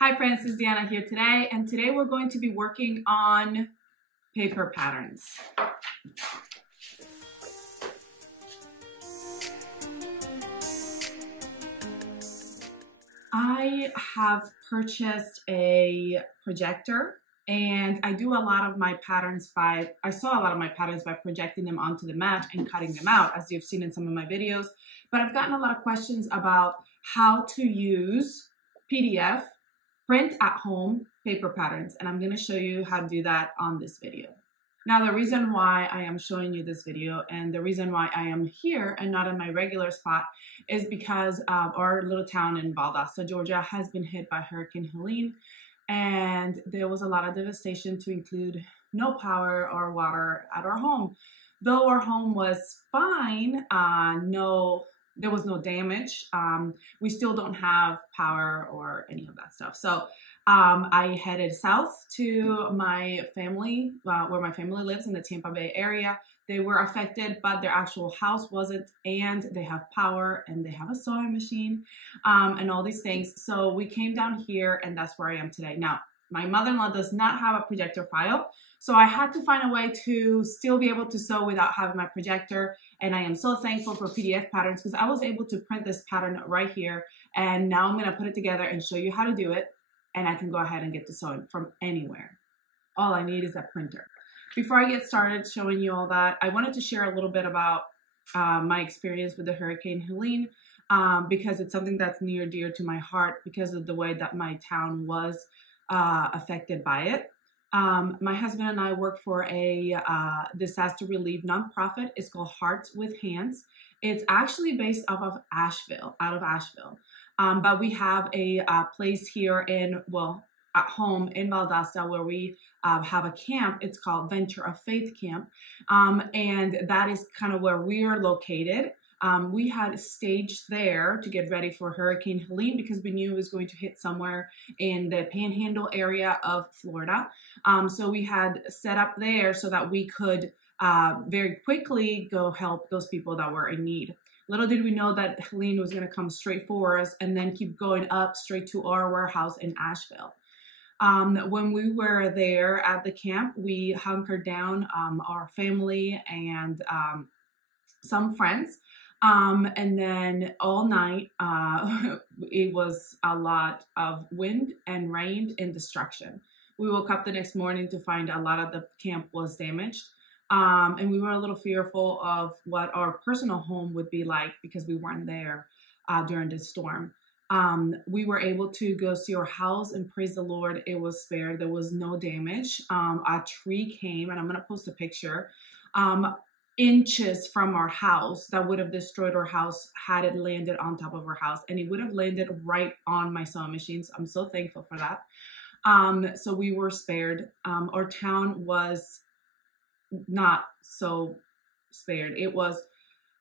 Hi friends, this is Diana here today, and today we're going to be working on paper patterns. I have purchased a projector, and I do a lot of my patterns I saw a lot of my patterns by projecting them onto the mat and cutting them out, as you've seen in some of my videos. But I've gotten a lot of questions about how to use PDF print at home paper patterns, and I'm going to show you how to do that on this video. Now, the reason why I am showing you this video and the reason why I am here and not in my regular spot is because our little town in Valdosta, Georgia has been hit by Hurricane Helene, and there was a lot of devastation, to include no power or water at our home. Though our home was fine, there was no damage. We still don't have power or any of that stuff. So I headed south to my family, where my family lives in the Tampa Bay area. They were affected, but their actual house wasn't, and they have power and they have a sewing machine and all these things. So we came down here, and that's where I am today. Now, my mother-in-law does not have a projector file, so I had to find a way to still be able to sew without having my projector. And I am so thankful for PDF patterns, because I was able to print this pattern right here. And now I'm going to put it together and show you how to do it. And I can go ahead and get to sewing from anywhere. All I need is a printer. Before I get started showing you all that, I wanted to share a little bit about my experience with the Hurricane Helene, because it's something that's near and dear to my heart because of the way that my town was affected by it. My husband and I work for a disaster relief nonprofit. It's called Hearts with Hands. It's actually based out of Asheville. But we have a place here at home in Valdosta where we have a camp. It's called Venture of Faith Camp. And that is kind of where we are located. We had staged there to get ready for Hurricane Helene because we knew it was going to hit somewhere in the Panhandle area of Florida. So we had set up there so that we could very quickly go help those people that were in need. Little did we know that Helene was going to come straight for us and then keep going up straight to our warehouse in Asheville. When we were there at the camp, we hunkered down, our family and some friends. And then all night, it was a lot of wind and rain and destruction. We woke up the next morning to find a lot of the camp was damaged. And we were a little fearful of what our personal home would be like because we weren't there during the storm. We were able to go see our house, and praise the Lord, it was spared. There was no damage. A tree came, and I'm going to post a picture, inches from our house that would have destroyed our house had it landed on top of our house, and it would have landed right on my sewing machines. I'm so thankful for that. So we were spared. Our town was not so spared. It was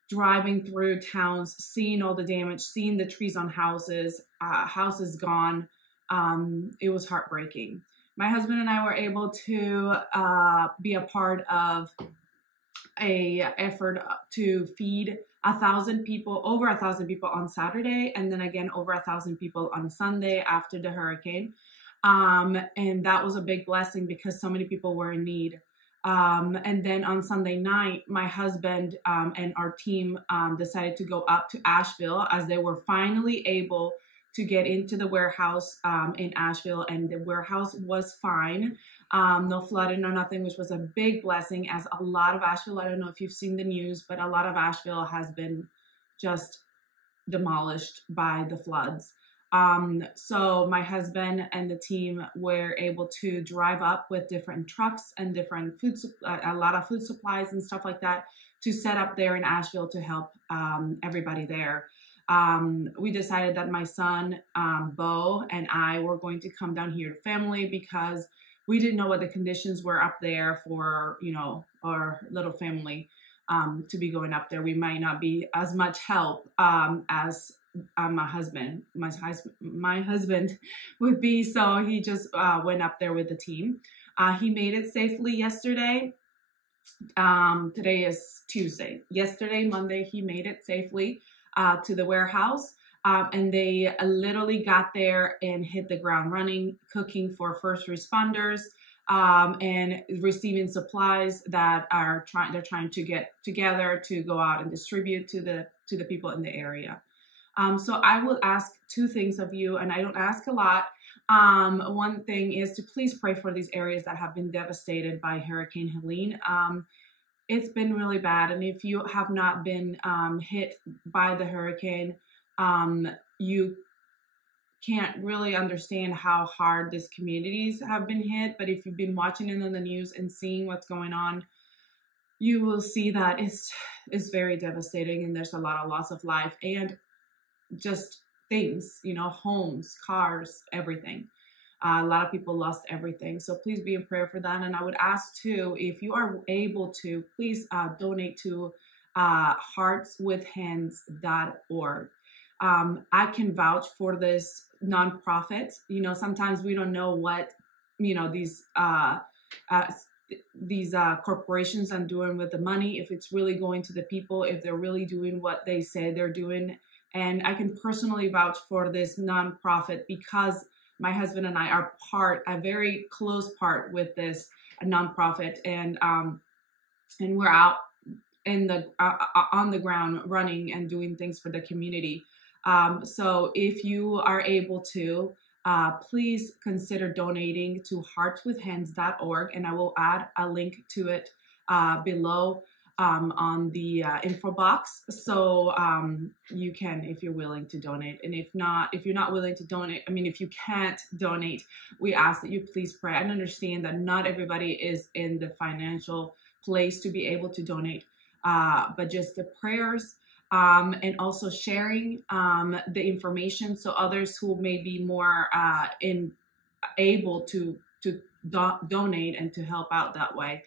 driving through towns, seeing all the damage, seeing the trees on houses, houses gone. It was heartbreaking. My husband and I were able to be a part of a effort to feed 1,000 people, over 1,000 people on Saturday, and then again over 1,000 people on Sunday after the hurricane. And that was a big blessing because so many people were in need. And then on Sunday night, my husband and our team decided to go up to Asheville, as they were finally able to get into the warehouse in Asheville, and the warehouse was fine. No flooding or nothing, which was a big blessing, as a lot of Asheville, I don't know if you've seen the news, but a lot of Asheville has been just demolished by the floods. So my husband and the team were able to drive up with different trucks and different a lot of food supplies and stuff like that to set up there in Asheville to help everybody there. We decided that my son, Bo, and I were going to come down here to family because we didn't know what the conditions were up there for, our little family to be going up there. We might not be as much help as my husband would be. So he just went up there with the team. He made it safely yesterday. Today is Tuesday. Yesterday, Monday, he made it safely to the warehouse. and they literally got there and hit the ground running, cooking for first responders, and receiving supplies that they're trying to get together to go out and distribute to the people in the area. So I will ask two things of you, and I don't ask a lot. One thing is to please pray for these areas that have been devastated by Hurricane Helene. It's been really bad, and if you have not been hit by the hurricane, you can't really understand how hard these communities have been hit. But if you've been watching it on the news and seeing what's going on, you will see that it's very devastating, and there's a lot of loss of life and just things, homes, cars, everything. A lot of people lost everything. So please be in prayer for that. And I would ask too, if you are able to, please donate to heartswithhands.org. I can vouch for this nonprofit. Sometimes we don't know what, these corporations are doing with the money, if it's really going to the people, if they're really doing what they say they're doing. And I can personally vouch for this nonprofit because my husband and I are a very close part with this nonprofit, and we're out in on the ground running and doing things for the community. So if you are able to, please consider donating to heartswithhands.org, and I will add a link to it below on the info box, so you can, if you're willing to donate. And if you're not willing to donate, if you can't donate, we ask that you please pray and understand that not everybody is in the financial place to be able to donate, but just the prayers, and also sharing the information, so others who may be more able to donate and to help out that way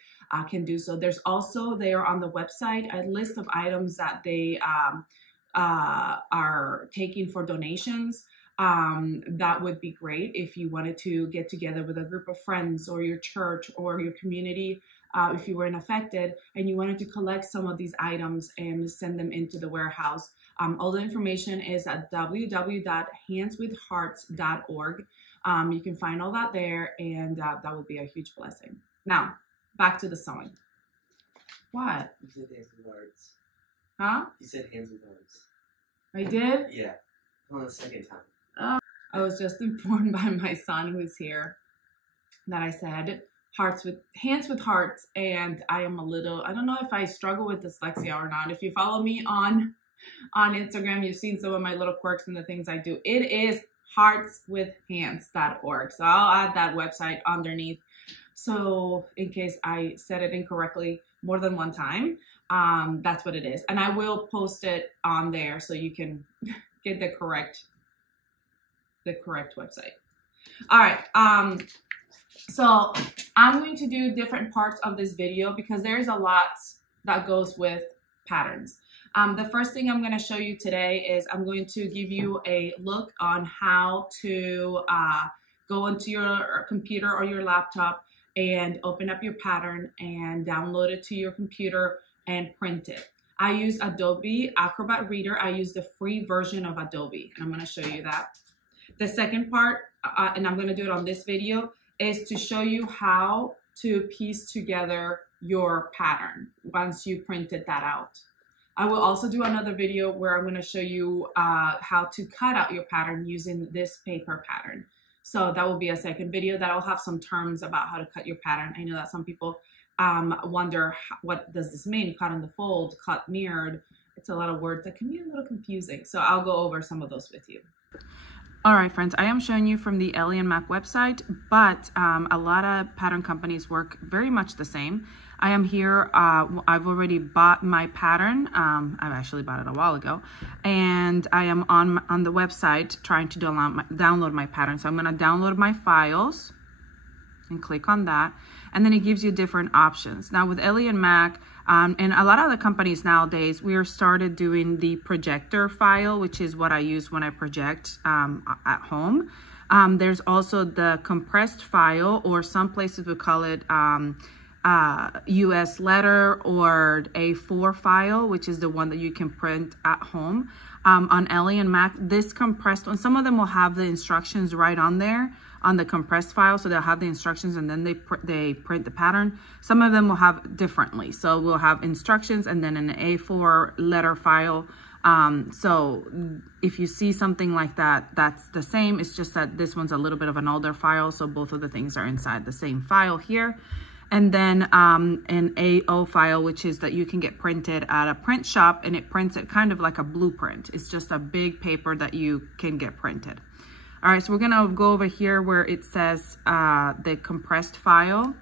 can do so. There's also there on the website a list of items that they are taking for donations. That would be great if you wanted to get together with a group of friends or your church or your community, if you weren't affected and you wanted to collect some of these items and send them into the warehouse. All the information is at www.handswithhearts.org. You can find all that there, and that would be a huge blessing. Now, back to the sewing. What? You said hands with hearts. Huh? You said hands with hearts. I did? Yeah. On the second time. I was just informed by my son who's here that I said hands with hearts, and I am I don't know if I struggle with dyslexia or not. If you follow me on Instagram, you've seen some of my little quirks and the things I do. It is heartswithhands.org. So I'll add that website underneath. So in case I said it incorrectly more than one time, that's what it is. And I will post it on there so you can get the correct website. All right. So I'm going to do different parts of this video because there's a lot that goes with patterns. The first thing I'm going to show you today is I'm going to give you a look on how to go into your computer or your laptop and open up your pattern and download it to your computer and print it. I use Adobe Acrobat Reader. I use the free version of Adobe, and I'm going to show you that. The second part, and I'm going to do it on this video, is to show you how to piece together your pattern once you printed that out. I will also do another video where I'm going to show you how to cut out your pattern using this paper pattern. So that will be a second video that will have some terms about how to cut your pattern. I know that some people wonder, what does this mean? Cut in the fold, cut mirrored. It's a lot of words that can be a little confusing. So I'll go over some of those with you. All right, friends, I am showing you from the Ellie and Mac website, but a lot of pattern companies work very much the same. I am here, I've already bought my pattern. I've actually bought it a while ago, and I am on the website trying to download my pattern. So I'm gonna download my files and click on that, and then it gives you different options. Now with Ellie and Mac, and a lot of the companies nowadays, we are started doing the projector file, which is what I use when I project at home. There's also the compressed file, or some places would call it US letter or A4 file, which is the one that you can print at home. On Ellie and Mac, this compressed one, some of them will have the instructions right on there on the compressed file. So they'll have the instructions and then they print the pattern. Some of them will have differently. So we'll have instructions and then an A4 letter file. So if you see something like that, that's the same. It's just that this one's a little bit of an older file. So both of the things are inside the same file here. And then an AO file, which is that you can get printed at a print shop, and it prints it kind of like a blueprint. It's just a big paper that you can get printed. All right, so we're gonna go over here where it says the compressed file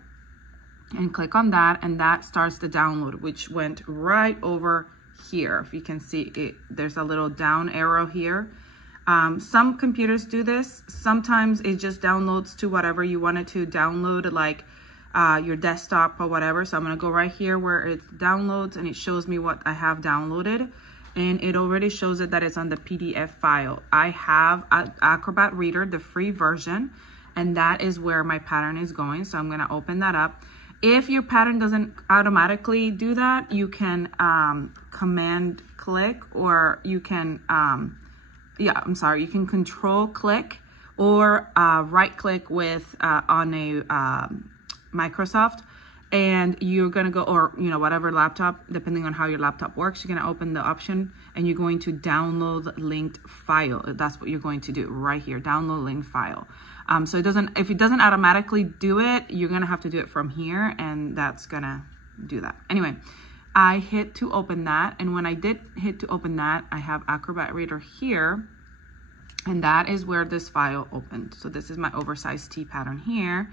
and click on that, and that starts the download, which went right over here. If you can see it, there's a little down arrow here. Some computers do this. Sometimes it just downloads to whatever you want it to download, like your desktop or whatever. So I'm going to go right here where it downloads, and it shows me what I have downloaded, and it already shows it that it's on the PDF file. I have Acrobat Reader, the free version, and that is where my pattern is going. So I'm going to open that up. If your pattern doesn't automatically do that, you can command click, or you can you can control click or right click with on a Microsoft, and you're going to go, or whatever laptop, depending on how your laptop works, you're going to open the option and you're going to download linked file. That's what you're going to do right here, download linked file. So if it doesn't automatically do it, you're going to have to do it from here, and that's going to do that. Anyway, I hit to open that, and when I did hit to open that, I have Acrobat Reader here, and that is where this file opened. So this is my oversized T pattern here,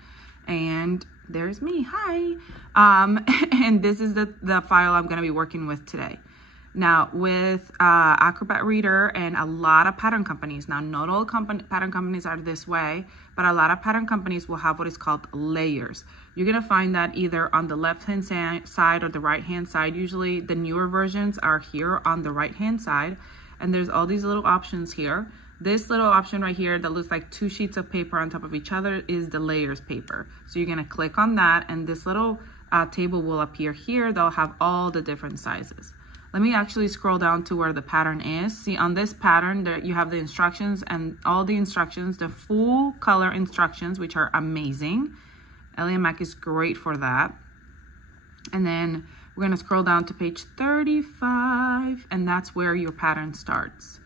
and there's me, hi. And this is the file I'm going to be working with today. Now with Acrobat Reader and a lot of pattern companies, now not all pattern companies are this way, but a lot of pattern companies will have what is called layers. You're going to find that either on the left-hand side or the right-hand side. Usually the newer versions are here on the right-hand side, and there's all these little options here. This little option right here that looks like 2 sheets of paper on top of each other is the layers paper. So you're going to click on that, and this little table will appear here. They'll have all the different sizes. Let me actually scroll down to where the pattern is. See, on this pattern, there you have the instructions, and all the instructions, the full color instructions, which are amazing. Ellie & Mac is great for that. And then we're going to scroll down to page 35, and that's where your pattern starts,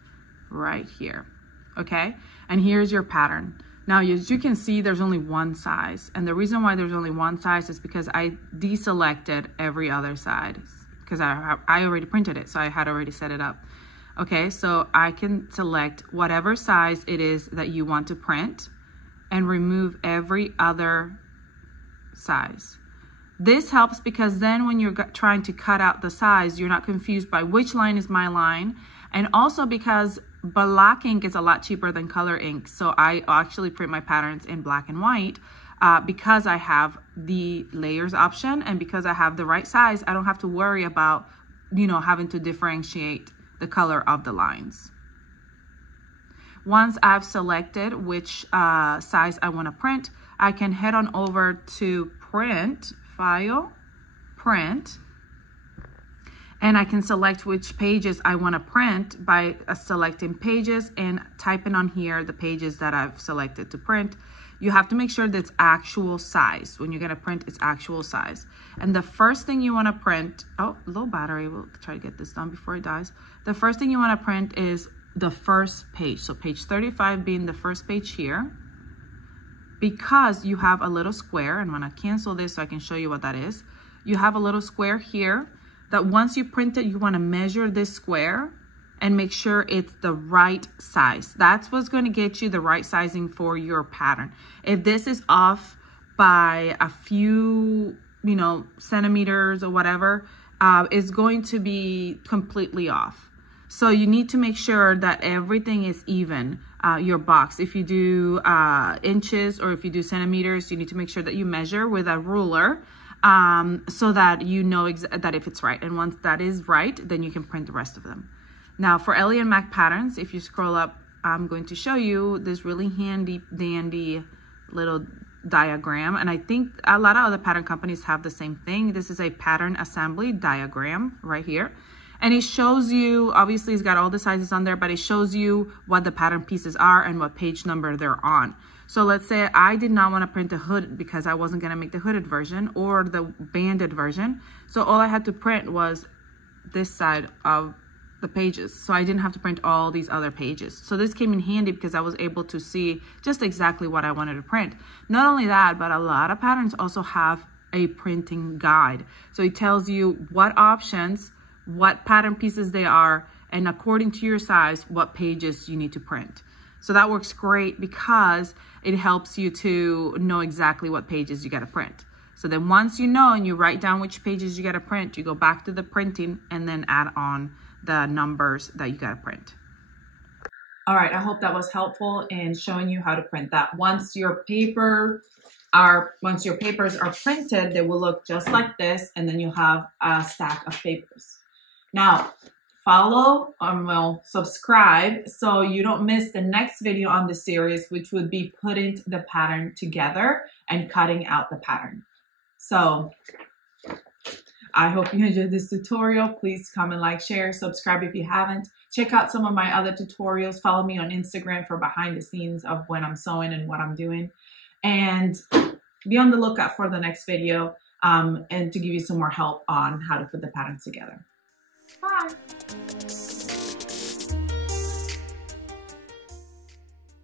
right here. Okay, and here's your pattern. Now, as you can see, there's only one size, and the reason why there's only one size is because I deselected every other side, because I already printed it, so I had already set it up. Okay, so I can select whatever size it is that you want to print and remove every other size. This helps because then when you're trying to cut out the size, you're not confused by which line is my line, and also because black ink is a lot cheaper than color ink. So I actually print my patterns in black and white because I have the layers option, and because I have the right size, I don't have to worry about, having to differentiate the color of the lines. Once I've selected which size I want to print, I can head on over to print, file, print, and I can select which pages I want to print by selecting pages and typing on here the pages that I've selected to print. You have to make sure that it's actual size. When you're going to print, it's actual size. And the first thing you want to print, low battery, we'll try to get this done before it dies. The first thing you want to print is the first page. So page 35 being the first page here, because you have a little square. I'm going to cancel this so I can show you what that is. You have a little square here that once you print it, you want to measure this square and make sure it's the right size. That's what's going to get you the right sizing for your pattern. If this is off by a few, centimeters or whatever, it's going to be completely off. So you need to make sure that everything is even, your box. If you do inches or if you do centimeters, you need to make sure that you measure with a ruler so that you know that if it's right. And once that is right, then you can print the rest of them. Now for Ellie & Mac patterns, if you scroll up, I'm going to show you this really handy dandy little diagram. And I think a lot of other pattern companies have the same thing. This is a pattern assembly diagram right here. And it shows you, obviously it's got all the sizes on there, but it shows you what the pattern pieces are and what page number they're on. So let's say I did not want to print the hood because I wasn't going to make the hooded version or the banded version. So all I had to print was this side of the pages. So I didn't have to print all these other pages. So this came in handy because I was able to see just exactly what I wanted to print. Not only that, but a lot of patterns also have a printing guide. So it tells you what options, what pattern pieces they are, and according to your size, what pages you need to print. So that works great because it helps you to know exactly what pages you got to print. So then once you know and you write down which pages you got to print, you go back to the printing and then add on the numbers that you got to print. All right, I hope that was helpful in showing you how to print that. Once your papers are printed, they will look just like this, and then you'll have a stack of papers. Now, follow or subscribe so you don't miss the next video on the series, which would be putting the pattern together and cutting out the pattern. So I hope you enjoyed this tutorial. Please comment, like, share, subscribe if you haven't. Check out some of my other tutorials. Follow me on Instagram for behind the scenes of when I'm sewing and what I'm doing. And be on the lookout for the next video and to give you some more help on how to put the pattern together. Bye.